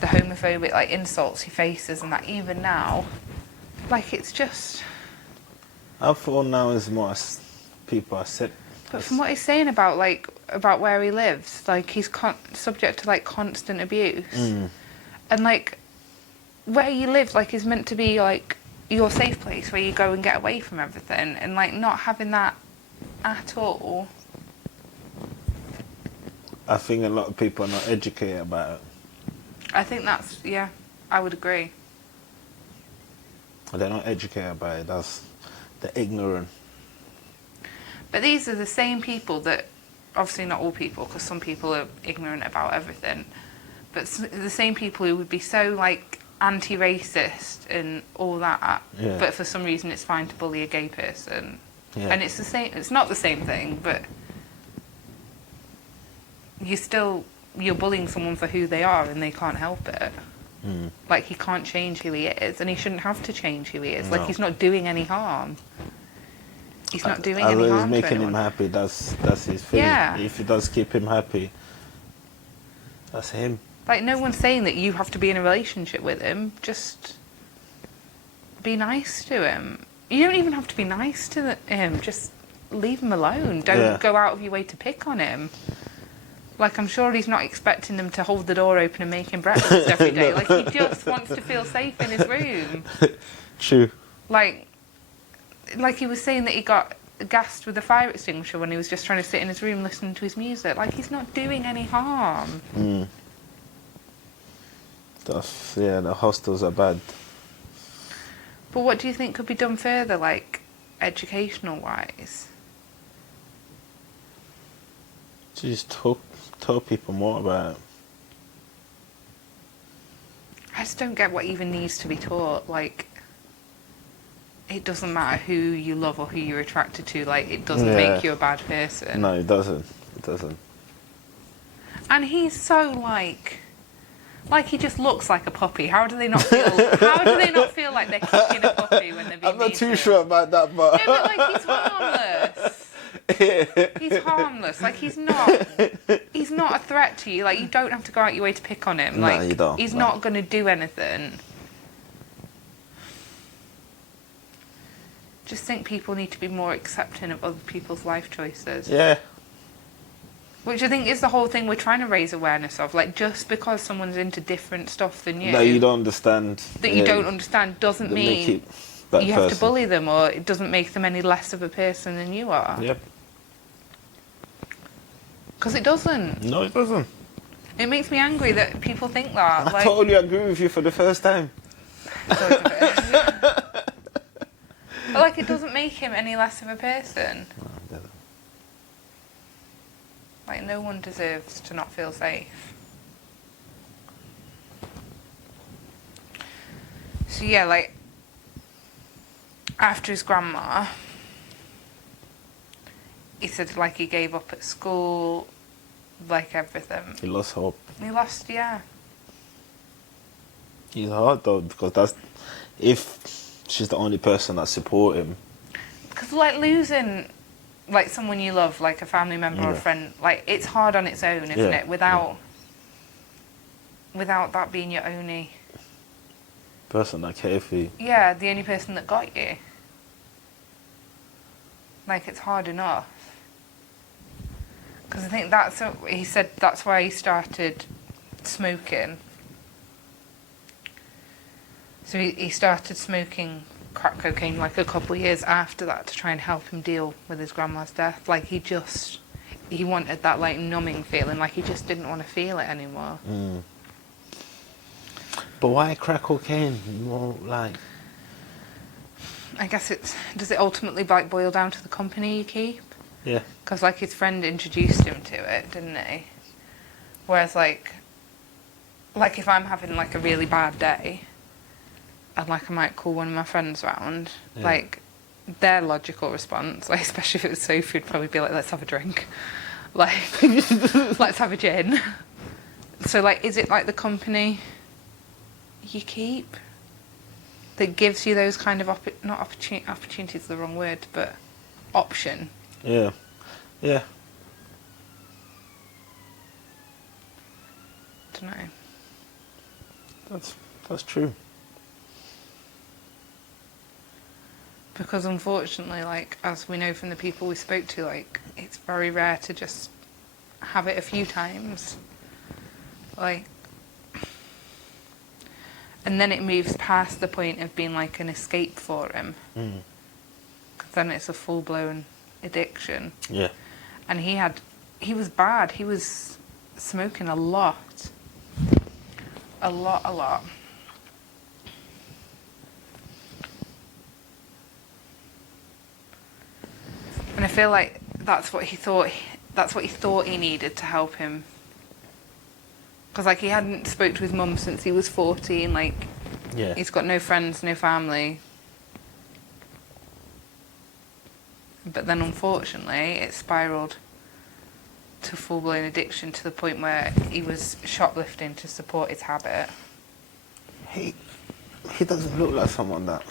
the homophobic, like, insults he faces and that, even now, like, it's just... I thought now is more people accept. But from what he's saying about, like, about where he lives, like, he's subject to, like, constant abuse. And, like, where you live, like, is meant to be, like, your safe place where you go and get away from everything. And, like, not having that at all. I think a lot of people are not educated about it. I think that's, yeah, I would agree. They're not educated about it. They're ignorant. But these are the same people that, obviously not all people, because some people are ignorant about everything, but the same people who would be so, like, anti-racist and all that, but for some reason it's fine to bully a gay person. Yeah. And it's not the same thing, but you're bullying someone for who they are and they can't help it. Like, he can't change who he is, and he shouldn't have to change who he is. No. Like, he's not doing any harm. He's not doing any As harm to making anyone. him happy, that's his thing. Yeah. If it does keep him happy, that's him. Like, no one's saying that you have to be in a relationship with him. Just be nice to him. You don't even have to be nice to him. Just leave him alone. Don't go out of your way to pick on him. Like, I'm sure he's not expecting them to hold the door open and make him breakfast every day. Like, he just wants to feel safe in his room. True. Like he was saying that he got gassed with a fire extinguisher when he was just trying to sit in his room listening to his music. Like, he's not doing any harm. The hostels are bad. But what do you think could be done further, like, educational-wise? Just tell people more about it. I just don't get what even needs to be taught. Like, it doesn't matter who you love or who you're attracted to. Like, it doesn't Yeah. make you a bad person. No, it doesn't. It doesn't. And he's so like he just looks like a puppy. How do they not feel? How do they not feel like they're kicking a puppy when they're being I'm not mean too to sure him? about that, but No, but like he's harmless. He's harmless. Like he's not a threat to you. Like, you don't have to go out your way to pick on him. No, Like you don't. he's No. not going to do anything. Just think people need to be more accepting of other people's life choices. yeah, Which I think is the whole thing we're trying to raise awareness of. Like, just because someone's into different stuff than you, that you don't understand. that you don't understand doesn't They make mean it bad you have to person. bully them, or it doesn't make them any less of a person than you are. Yep. Because it doesn't. No, it doesn't. It makes me angry that people think that. I Like, totally agree with you for the first time. But like, it doesn't make him any less of a person. No, it doesn't. Like, no one deserves to not feel safe. So yeah, like, after his grandma, he said like he gave up at school, like everything. He lost hope. He lost, yeah. He's hard though, because that's if she's the only person that support him. Because like losing like someone you love, like a family member or a Yeah. friend, like it's hard on its own, isn't Yeah, it? Without that being your only, Person that care for you. yeah, the only person that got you. Like, it's hard enough. Because I think he said that's why he started smoking. So he started smoking crack cocaine like a couple of years after that to try and help him deal with his grandma's death. Like, he wanted that like numbing feeling, like he just didn't want to feel it anymore. Mm. But why crack cocaine? More like, I guess does it ultimately like boil down to the company you keep? yeah, Because like his friend introduced him to it, didn't he? Whereas like if I'm having like a really bad day, and like I might call one of my friends round, Yeah. like their logical response, like especially if it was Sophie, would probably be like, let's have a drink, like let's have a gin. So like, is it like the company you keep that gives you those kind of opportunity is the wrong word, but option? yeah, yeah. Don't know. That's true. Because unfortunately, like, as we know from the people we spoke to, like, it's very rare to just have it a few times. Like, and then it moves past the point of being like an escape for him. Mm. Because then it's a full-blown addiction. Yeah. And he was bad. He was smoking a lot. A lot. And I feel like that's what he thought he needed to help him. Because like he hadn't spoke to his mum since he was 14. Like, Yeah. he's got no friends, no family. But then unfortunately it spiralled to full-blown addiction to the point where he was shoplifting to support his habit. He doesn't look like someone that.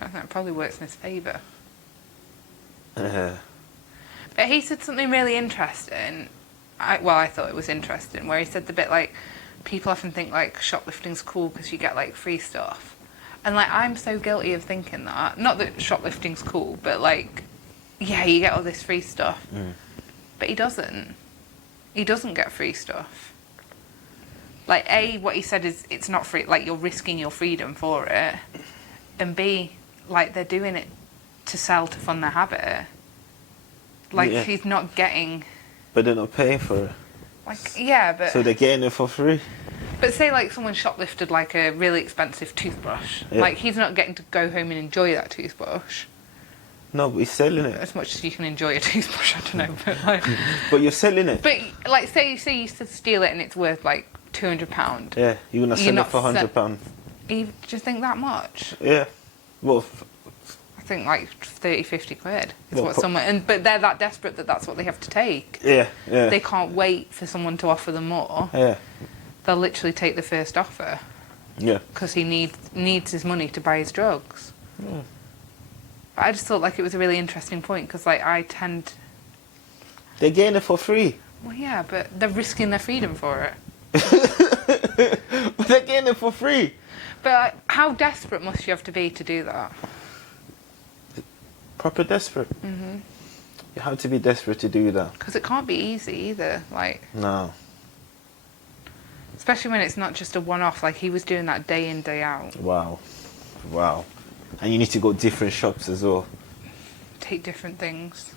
I think it probably works in his favour. Yeah. But he said something really interesting. I thought it was interesting, where he said the bit like, people often think like shoplifting's cool because you get like free stuff. And like, I'm so guilty of thinking that. Not that shoplifting's cool, but like, yeah, you get all this free stuff. Mm. But he doesn't. He doesn't get free stuff. Like, A, what he said is it's not free, like you're risking your freedom for it. And B, like they're doing it to sell to fund their habit. Like, Yeah. he's not getting, But they're not paying for it. like, yeah, but... So they're getting it for free. But say like someone shoplifted like a really expensive toothbrush. Yeah. Like, he's not getting to go home and enjoy that toothbrush. No, but he's selling it. As much as you can enjoy a toothbrush, I don't know, but like... But you're selling it. But, like, say you steal it and it's worth like £200. Yeah, you're gonna You're sell it not for se- £100. Do you think that much? Yeah. Well, I think like 30, 50 quid is Well, what someone... But they're that desperate that that's what they have to take. yeah. They can't wait for someone to offer them more. Yeah. They'll literally take the first offer Yeah. because he needs his money to buy his drugs. But I just thought like it was a really interesting point because like I tend... They're getting it for free. Well, yeah, but they're risking their freedom for it. But they're getting it for free. But how desperate must you have to be to do that? Proper desperate. Mm-hmm. You have to be desperate to do that. Because it can't be easy either. Like, No. especially when it's not just a one-off. Like he was doing that day in, day out. Wow. Wow. And you need to go different shops as well. Take different things.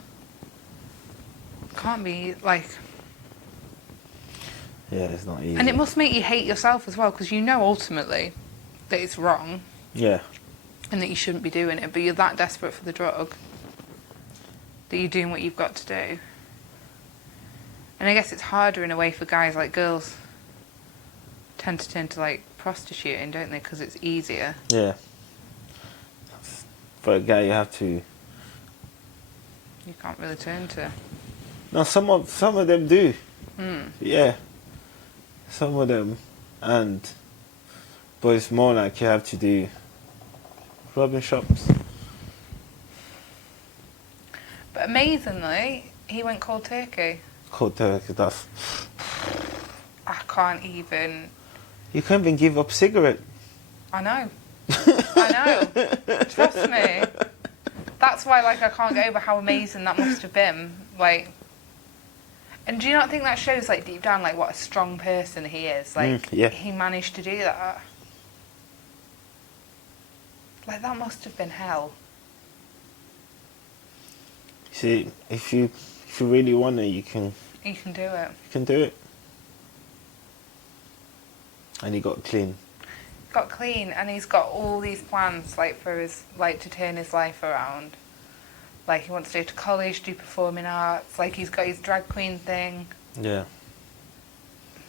Can't be like... Yeah, it's not easy. And it must make you hate yourself as well because you know ultimately that it's wrong Yeah. and that you shouldn't be doing it, but you're that desperate for the drug that you're doing what you've got to do. And I guess it's harder in a way for guys. Like girls tend to turn to like prostituting, don't they? Because it's easier. Yeah. For a guy, you have to. You can't really turn to. No, some of them do. Mm. Yeah. Some of them, but it's more like you have to do robbing shops. But amazingly, he went cold turkey. Cold turkey, that's. I can't even. You can't even give up cigarette. I know. I know. Trust me. That's why, like, I can't get over how amazing that must have been. Like, and do you not think that shows, like, deep down, like, what a strong person he is? Like, yeah. he managed to do that. Like, that must have been hell. See, if you really want it, you can You can do it. do it. And he got clean. Got clean, and he's got all these plans, like, for his, like, to turn his life around. Like, he wants to go to college, do performing arts. Like, he's got his drag queen thing. Yeah.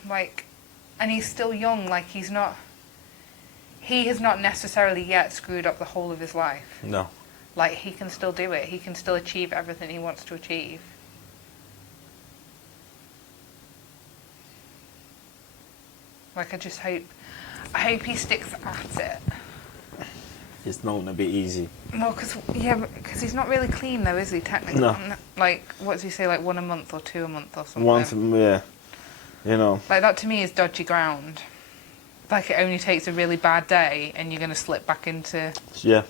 Like, and he's still young. Like, he has not necessarily yet screwed up the whole of his life. No. Like, he can still do it. He can still achieve everything he wants to achieve. Like, I hope he sticks at it. It's not gonna be easy. Well, because he's not really clean though, is he, technically? No. Like, what does he say, like 1 a month or 2 a month or something? Once, yeah. You know. Like, that to me is dodgy ground. Like, it only takes a really bad day and you're going to slip back into... Yeah.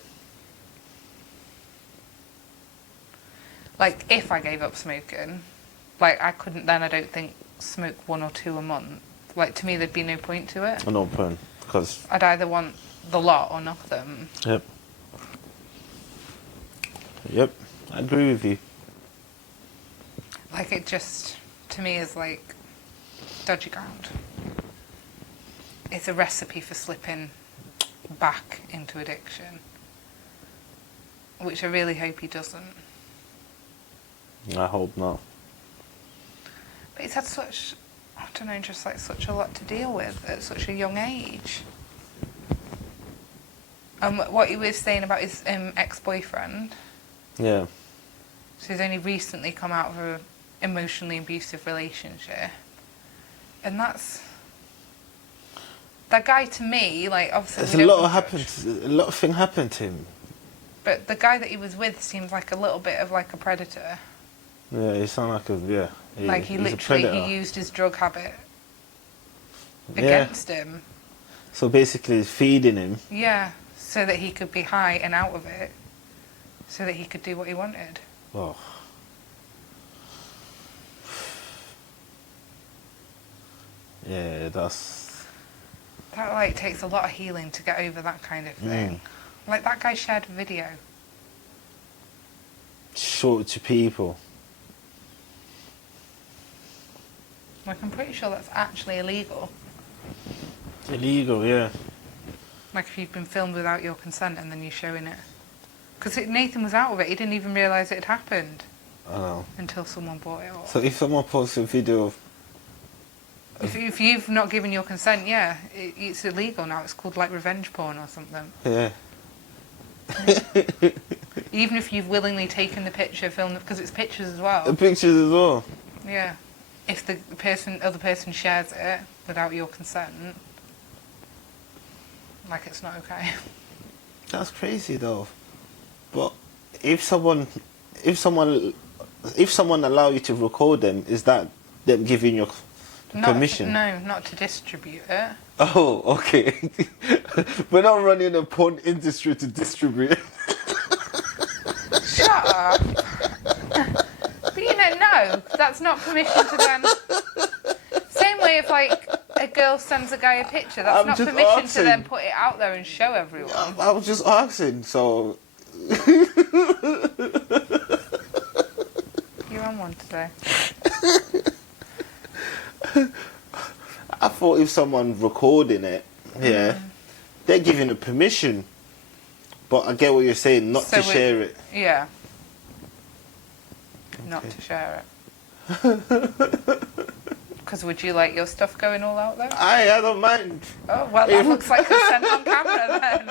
Like, if I gave up smoking, like, I couldn't then, I don't think, smoke 1 or 2 a month. Like, to me, there'd be no point to it. No point, because... I'd either want the lot or none of them. Yep. Yep, I agree with you. Like, it just, to me, is like dodgy ground. It's a recipe for slipping back into addiction, which I really hope he doesn't. I hope not. But he's had such, I don't know, just like such a lot to deal with at such a young age. And what he was saying about his ex-boyfriend. Yeah. So he's only recently come out of an emotionally abusive relationship. And that's... That guy, to me, like, obviously... There's a lot of things happened to him. But the guy that he was with seems like a little bit of like a predator. Yeah, he sounds like a, yeah. Like, he literally used his drug habit against him. So basically feeding him. Yeah, so that he could be high and out of it. So that he could do what he wanted. Oh. Yeah, that's... That, like, takes a lot of healing to get over that kind of thing. Like, that guy shared a video. Show it to people. Like, I'm pretty sure that's actually illegal. Illegal, yeah. Like, if you've been filmed without your consent and then you're showing it. Because Nathan was out of it. He didn't even realise it had happened. I know. Until someone brought it up. So if someone posts a video If you've not given your consent, yeah, it's illegal now. It's called like revenge porn or something. Yeah. Even if you've willingly taken the picture, filmed it, because it's pictures as well. The pictures as well. Yeah. If the other person shares it without your consent, like it's not okay. That's crazy though. But if someone allow you to record them, is that them giving you permission? No, not to distribute it. Oh, okay. We're not running a porn industry to distribute. Shut up. But you know, no, that's not permission to then. Same way if like a girl sends a guy a picture, that's I'm not just permission asking. to then put it out there and show everyone. I was just asking, so. You're on one today. I thought if someone recording it, yeah, they're giving it permission. But I get what you're saying, not to share it. Yeah. Not to share it. Because would you like your stuff going all out there? I don't mind. Oh, well, that looks like consent on camera then.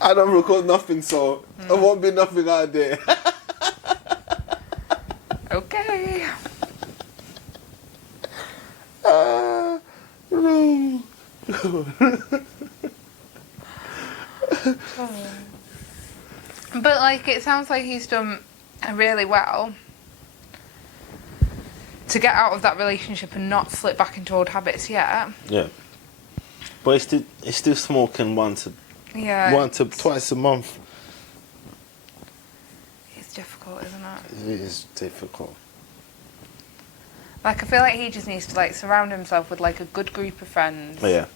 I don't record nothing, so there won't be nothing out there. Okay. No. But like, it sounds like he's done really well to get out of that relationship and not slip back into old habits yet. Yeah. But it's still smoking twice a month. It's difficult, isn't it? It is difficult. Like, I feel like he just needs to like surround himself with like a good group of friends. Yeah.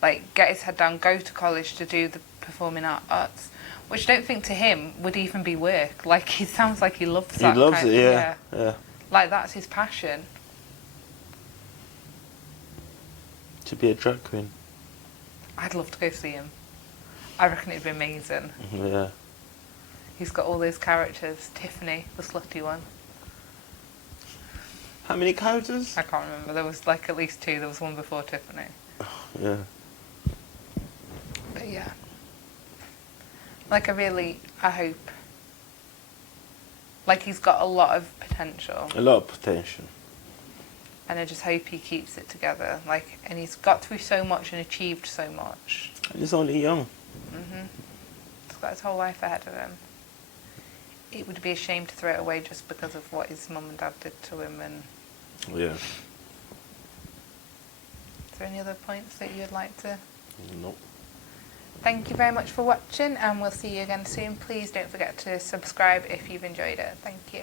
Like, get his head down, go to college to do the performing arts, which I don't think to him would even be work. Like, he sounds like he loves that. He loves kind it, of, yeah. Like, that's his passion. To be a drag queen. I'd love to go see him. I reckon it'd be amazing. Yeah. He's got all those characters. Tiffany, the slutty one. How many characters? I can't remember. There was like at least 2. There was one before Tiffany. Yeah. But yeah. Like, I hope. Like, he's got a lot of potential. A lot of potential. And I just hope he keeps it together. Like, and he's got through so much and achieved so much. And he's only young. He's got his whole life ahead of him. It would be a shame to throw it away just because of what his mum and dad did to him. And Yeah. is there any other points that you'd like to? Nope. Thank you very much for watching, and we'll see you again soon. Please don't forget to subscribe if you've enjoyed it. Thank you.